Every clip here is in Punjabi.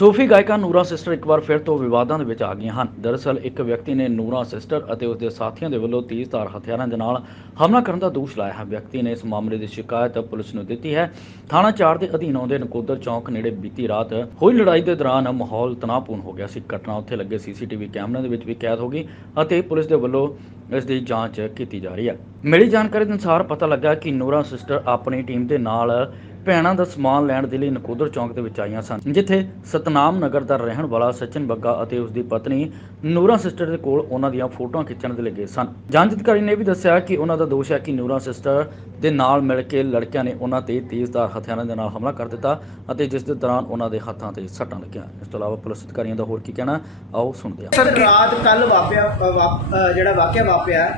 ਸੂਫੀ ਗਾਇਕਾ ਨੂਰਾ ਸਿਸਟਰ ਇੱਕ ਵਾਰ ਫਿਰ ਤੋਂ ਵਿਵਾਦਾਂ ਦੇ ਵਿੱਚ ਆ ਗਈਆਂ ਹਨ। ਦਰਅਸਲ, ਇੱਕ ਵਿਅਕਤੀ ਨੇ ਨੂਰਾ ਸਿਸਟਰ ਅਤੇ ਉਸ ਦੇ ਸਾਥੀਆਂ ਦੇ ਵੱਲੋਂ ਤੇਜ਼ਧਾਰ ਹਥਿਆਰਾਂ ਦੇ ਨਾਲ ਹਮਲਾ ਕਰਨ ਦਾ ਦੋਸ਼ ਲਾਇਆ ਹੈ। ਵਿਅਕਤੀ ਨੇ ਇਸ ਮਾਮਲੇ ਦੀ ਸ਼ਿਕਾਇਤ ਪੁਲਿਸ ਨੂੰ ਦਿੱਤੀ ਹੈ। ਥਾਣਾ 4 ਦੇ ਅਧੀਨ ਆਉਂਦੇ ਨਕੋਦਰ ਚੌਂਕ ਨੇੜੇ ਬੀਤੀ ਰਾਤ ਹੋਈ ਲੜਾਈ ਦੇ ਦੌਰਾਨ ਮਾਹੌਲ ਤਣਾਅਪੂਰਨ ਹੋ ਗਿਆ ਸੀ। ਘਟਨਾ ਉੱਥੇ ਲੱਗੇ ਸੀਸੀਟੀਵੀ ਕੈਮਰਿਆਂ ਦੇ ਵਿੱਚ ਵੀ ਕੈਦ ਹੋ ਗਈ ਅਤੇ ਪੁਲਿਸ ਦੇ ਵੱਲੋਂ ਇਸ ਦੀ ਜਾਂਚ ਕੀਤੀ ਜਾ ਰਹੀ ਹੈ। ਮਿਲੀ ਜਾਣਕਾਰੀ ਦੇ ਅਨੁਸਾਰ ਪਤਾ ਲੱਗਾ ਕਿ ਨੂਰਾ ਸਿਸਟਰ ਆਪਣੀ ਟੀਮ ਦੇ ਨਾਲ ਭੈਣਾਂ ਦਾ ਸਮਾਨ ਲੈਣ ਦੇ ਲਈ ਨਕੋਦਰ ਚੌਂਕ ਦੇ ਵਿੱਚ ਆਈਆਂ ਸਨ, ਜਿੱਥੇ ਸਤਨਾਮ ਨਗਰ ਦਾ ਰਹਿਣ ਵਾਲਾ ਸਚਿਨ ਬੱਗਾ ਅਤੇ ਉਸ ਦੀ ਪਤਨੀ ਨੂਰਾ ਸਿਸਟਰ ਦੇ ਕੋਲ ਉਹਨਾਂ ਦੀਆਂ ਫੋਟੋਆਂ ਖਿੱਚਣ ਦੇ ਲੱਗੇ ਸਨ। ਜਾਂਚ ਅਧਿਕਾਰੀ ਨੇ ਵੀ ਦੱਸਿਆ ਕਿ ਉਹਨਾਂ ਦਾ ਦੋਸ਼ ਹੈ ਕਿ ਨੂਰਾ ਸਿਸਟਰ ਦੇ ਨਾਲ ਮਿਲ ਕੇ ਲੜਕਿਆਂ ਨੇ ਉਹਨਾਂ ਤੇ ਤੇਜ਼ਧਾਰ ਹਥਿਆਰਾਂ ਦੇ ਨਾਲ ਹਮਲਾ ਕਰ ਦਿੱਤਾ ਅਤੇ ਜਿਸ ਦੇ ਦੌਰਾਨ ਉਹਨਾਂ ਦੇ ਹੱਥਾਂ ਤੇ ਸੱਟਾਂ ਲੱਗੀਆਂ। ਇਸ ਤੋਂ ਇਲਾਵਾ ਪੁਲਿਸ ਅਧਿਕਾਰੀਆਂ ਦਾ ਹੋਰ ਕੀ ਕਹਿਣਾ, ਆਓ ਸੁਣਦੇ ਹਾਂ। ਸਰ, ਰਾਤ ਕੱਲ ਵਾਪਿਆ ਜਿਹੜਾ ਵਾਕਿਆ ਵਾਪਿਆ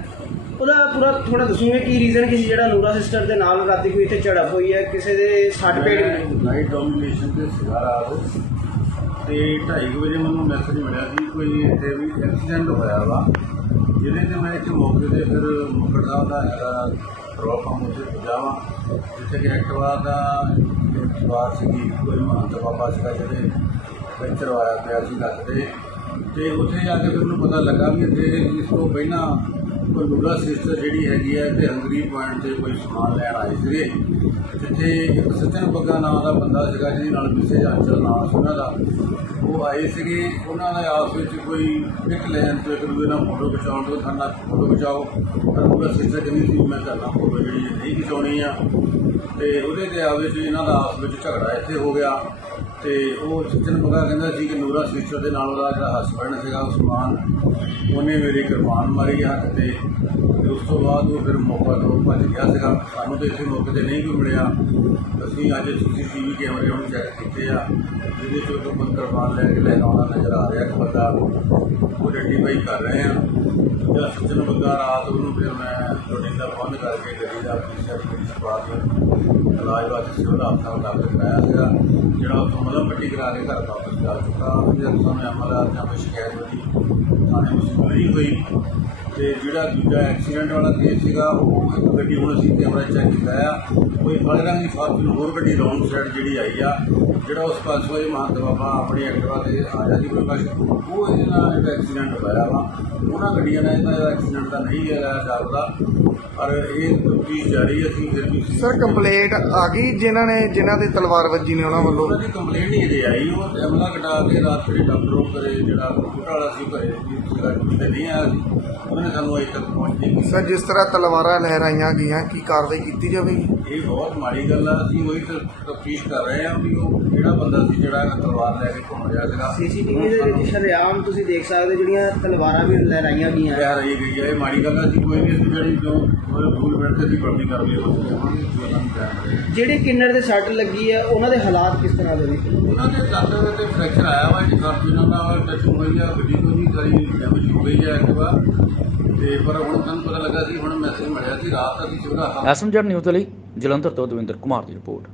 ਉਹਦਾ ਪੂਰਾ ਥੋੜਾ ਦੱਸੂਗੇ ਕੀ ਰੀਜ਼ਨ ਕਿ ਜਿਹੜਾ ਨੂਰਾ ਸਿਸਟਰ ਦੇ ਨਾਲ ਰਾਤੀ ਕੋਈ ਇੱਥੇ ਝੜਪ ਹੋਈ ਹੈ ਕਿਸੇ ਦੇ ਸੱਟ ਪੇਟ ਨਾਈਟ ਡੋਮੀਨੇਸ਼ਨ ਤੇ ਸੀਗਾ ਰਾਤ। ਤੇ 2:30 ਵਜੇ ਮੈਨੂੰ ਮੈਸੇਜ ਮਿਲਿਆ ਸੀ ਕੋਈ ਇੱਥੇ ਵੀ ਐਕਸੀਡੈਂਟ ਹੋਇਆ ਵਾ। ਜਿਹਦੇ ਤੇ ਮੈਂ ਇੱਥੇ ਮੌਕੇ ਤੇ ਫਿਰ ਮੁਕੜ ਸਾਹਿਬ ਦਾ ਹੈਗਾ ਪੈਟਰੋਲ ਪੰਪ ਉੱਤੇ ਪਹੁੰਚਾਵਾ ਜਿੱਥੇ ਕਿ ਐਕਟਿਵਾ ਦਾ ਸਵਾਰ ਸੀਗੀ ਕੋਈ ਮਹੰਤ ਬਾਬਾ ਸੀਗਾ ਜਿਹੜੇ ਪੈਂਚਰ ਹੋਇਆ ਪਿਆ ਸੀ ਤੇ। ਤੇ ਉੱਥੇ ਜਾ ਕੇ ਫਿਰ ਮੈਨੂੰ ਪਤਾ ਲੱਗਾ ਵੀ ਇੱਥੇ ਇਸ ਤੋਂ ਪਹਿਲਾਂ ਕੋਈ ਨੂਰਾ ਸਿਸਟਰ ਜਿਹੜੀ ਹੈਗੀ ਹੈ ਤੇ ਹੰਗਰੀ ਪੁਆਇੰਟ ਤੇ ਕੋਈ ਸਮਾਨ ਲੈਣ ਆਏ ਸੀਗੇ। ਜਿੱਥੇ ਇੱਕ ਸਚਨ ਬੱਗਾ ਨਾਮ ਦਾ ਬੰਦਾ ਸੀਗਾ ਜਿਹਦੇ ਨਾਲ ਵਿਸੇ ਜਾਂਚਲ ਨਾਮ ਸੀ ਉਹਨਾਂ ਦਾ। ਉਹ ਆਏ ਸੀਗੇ। ਉਹਨਾਂ ਦੇ ਆਪਸ ਵਿੱਚ ਕੋਈ ਇੱਕ ਲੈਣ ਤੋਂ ਇੱਕ ਦੂਜੇ ਨਾਲ ਫੋਟੋ ਖਿਚਾਉਣ ਤੋਂ ਖਾਨਾ ਫੋਟੋ ਖਿਚਾਓ। ਪਰ ਨੂਰਾ ਸਿਸਟਰ ਕਹਿੰਦੀ ਸੀ, ਮੈਂ ਕਰਨਾ ਫੋਟੋ ਜਿਹੜੀ ਨਹੀਂ ਖਿਚਾਉਣੀ ਆ। ਤੇ ਉਹਦੇ ਤੇ ਆਵੇ ਵਿੱਚ ਇਹਨਾਂ ਦਾ ਆਪਸ ਵਿੱਚ ਝਗੜਾ ਇੱਥੇ ਹੋ ਗਿਆ। ਤੇ ਉਹ ਸਚਨ ਬੱਗਾ ਕਹਿੰਦਾ ਸੀ ਕਿ ਨੂਰਾ ਸਿਸਟਰ ਦੇ ਨਾਲ ਉਹਦਾ ਜਿਹੜਾ ਹਸਬੰਡ ਸੀਗਾ ਉਸਮਾਨ ਉਹਨੇ ਮੇਰੀ ਕਿਰਪਾਨ ਮਾਰੀ ਹੱਥ ਤੇ ਤੇ ਉਸ ਤੋਂ ਬਾਅਦ ਉਹ ਫਿਰ ਮੌਕਾ ਤੋਂ ਭੱਜ ਗਿਆ ਸੀਗਾ। ਸਾਨੂੰ ਤੇ ਇਸੇ ਮੌਕੇ ਤੇ ਨਹੀਂ ਕੋਈ ਮਿਲਿਆ। ਅਸੀਂ ਅੱਜ ਸੀਸੀਟੀਵੀ ਕੈਮਰੇ ਹੁਣ ਚੈੱਕ ਕੀਤੇ ਆ। ਜਿਹਦੇ ਚੋਂ ਤੋਂ ਕੋਈ ਕਿਰਪਾਨ ਲੈ ਕੇ ਲੈ ਆਉਣਾ ਨਜ਼ਰ ਆ ਰਿਹਾ ਇੱਕ ਬੰਦਾ ਉਹ ਆਈਡੈਂਟੀਫਾਈ ਕਰ ਰਹੇ ਆ। ਜਾਂ ਸੱਜਣ ਬੰਦਾ ਰਾਤ ਉਹਨੂੰ ਫਿਰ ਮੈਂ ਲੋਡਿੰਗ ਦਾ ਬੰਦ ਕਰਕੇ ਗੱਡੀ ਦਾ ਫੀਚਰ ਮੇਰੀ ਸਪਾਟ ਇਲਾਜ ਵਾਸਤੇ ਸਿਵਲ ਹਸਪਤਾਲ ਦਾਖਲ ਕਰਾਇਆ ਸੀਗਾ, ਜਿਹੜਾ ਉੱਥੋਂ ਮਤਲਬ ਪੱਟੀ ਕਰਾ ਕੇ ਘਰ ਵਾਪਸ ਜਾ ਚੁੱਕਾ। ਉਹਦੇ ਸਾਹਮਣੇ ਅਮਲਾ ਜਾਂ ਕੋਈ ਸ਼ਿਕਾਇਤ ਹੋਈ ਥਾਣੇ ਵਸੂਲ ਨਹੀਂ ਹੋਈ ਤੇ ਜਿਹੜਾ ਦੂਜਾ ਐਕਸੀਡੈਂਟ ਵਾਲਾ ਕੇਸ ਸੀਗਾ ਉਹ ਇੱਕ ਗੱਡੀ ਹੁਣ ਅਸੀਂ ਕੈਮਰਾ ਚੈੱਕ ਕੀਤਾ ਆ। ਕੋਈ ਕਾਲੇ ਰੰਗ ਦੀ ਫਾਰਚੂਨ ਹੋਰ ਗੱਡੀ ਰੌਂਗ ਸਾਈਡ ਜਿਹੜੀ ਆਈ ਆ ਜਿਹੜਾ ਉਸ ਪਾਸੋਂ ਇਹ ਮਹੰਤ ਬਾਬਾ ਆਪਣੀ ਐਕਟਿਵਾ ਤੇ ਆਇਆ ਸੀ ਕੋਈ ਬਸ ਉਹ ਇਹਦੇ ਨਾਲ ਜਿਹੜਾ ਐਕਸੀਡੈਂਟ ਹੋਇਆ ਵਾ ਉਹਨਾਂ ਗੱਡੀਆਂ ਨਾਲ ਇਹਦਾ ਐਕਸੀਡੈਂਟ ਤਾਂ ਨਹੀਂ ਹੋਇਆ ਜਾਪਦਾ ਪਰ ਇਹ ਤਫਤੀਸ਼ ਜਾਰੀ ਹੈ ਅਸੀਂ ਫਿਰ ਵੀ ਸਰ ਕੰਪਲੇਂਟ ਆ ਗਈ ਜਿਨ੍ਹਾਂ ਨੇ ਜਿਨ੍ਹਾਂ ਦੇ ਤਲਵਾਰ ਵੱਜੀ ਨੇ ਉਹਨਾਂ ਵੱਲੋਂ? ਉਹਨਾਂ ਦੀ ਕੰਪਲੇਂਟ ਨਹੀਂ ਅਜੇ ਆਈ ਉਹ ਅਮਲਾ ਕਟਾ ਕੇ ਰਾਤ ਫਿਰ ਡਾਕਟਰ ਕਰੇ ਜਿਹੜਾ ਕੰਪਿਊਟਰ ਵਾਲਾ ਸੀ ਘਰੇ ਤੇ ਨਹੀਂ ਆਇਆ ਸੀ। ਉਹਨੇ ਸਾਨੂੰ ਅਜੇ ਤੱਕ ਪਹੁੰਚ ਨਹੀਂ ਸਰ, ਜਿਸ ਤਰ੍ਹਾਂ ਤਲਵਾਰਾਂ ਲਹਿਰਾਈਆਂ ਗਈਆਂ, ਕੀ ਕਾਰਵਾਈ ਕੀਤੀ ਜਾਵੇਗੀ? ਇਹ ਬਹੁਤ ਮਾੜੀ ਗੱਲ ਆ ਅਸੀਂ ਉਹੀ ਤਫਤੀਸ਼ ਕਰ ਰਹੇ ਹਾਂ ਵੀ ਉਹ ਕਿਹੜਾ ਬੰਦਾ ਸੀ ਜਿਹੜਾ ਤਲਵਾਰ ਲੈ ਕੇ ਘੁੰਮ ਰਿਹਾ ਸੀਗਾ। ਸੀਸੀਟੀਵੀ ਦੇ ਵਿੱਚ ਸ਼ਰੇਆਮ ਤੁਸੀਂ ਦੇਖ ਸਕਦੇ ਜਿਹੜੀਆਂ ਤਲਵਾਰਾਂ ਵੀ ਲਹਿਰਾਈਆਂ ਗਈਆਂ। ਕਹਿ ਰਹੀ ਗਈ ਹੈ ਇਹ ਮਾੜੀ ਗੱਲ ਆ ਅਸੀਂ ਕੋਈ ਨਹੀਂ ਅਸੀਂ ਜਿਹੜੀ ਜੋ ਰੂਲ ਮਿੰਟ ਤੇ ਅਸੀਂ ਕਰਨੀ ਕਰ ਲਈ ਜੋ ਉਹਨਾਂ। ਜਿਹੜੇ ਕਿੰਨਰ ਦੇ ਸੱਟ ਲੱਗੀ ਹੈ ਉਹਨਾਂ ਦੇ ਹਾਲਾਤ ਕਿਸ ਤਰ੍ਹਾਂ ਦੇ ਨੇ? ਉਹਨਾਂ ਦੇ ਦੰਦ ਦੇ ਤੇ ਫ੍ਰੈਕਚਰ ਆਇਆ ਵਾ ਜੀ ਕਾਫੀ ਇਹਨਾਂ ਦਾ ਟੱਚ ਹੋਈ ਆ ਗੱਡੀ ਤੋਂ ਵੀ ਸਾਰੀ ਡੈਮੇਜ ਹੋ ਗਈ ਹੈ ਇੱਕ ਵਾਰ। ਤੇ ਪਰ ਹੁਣ ਤੁਹਾਨੂੰ ਪਤਾ ਲੱਗਾ ਸੀ ਹੁਣ ਮੈਸੇਜ ਮਿਲਿਆ ਸੀ, ਰਾਤ ਅਸੀਂ ਸਿਵਲ ਹਸਪਤਾਲ ਐਸਐਮਜੈਡ ਨਿਊਜ਼ ਦੇ ਲਈ ਜਲੰਧਰ ਤੋਂ ਦਵਿੰਦਰ ਕੁਮਾਰ ਦੀ ਰਿਪੋਰਟ।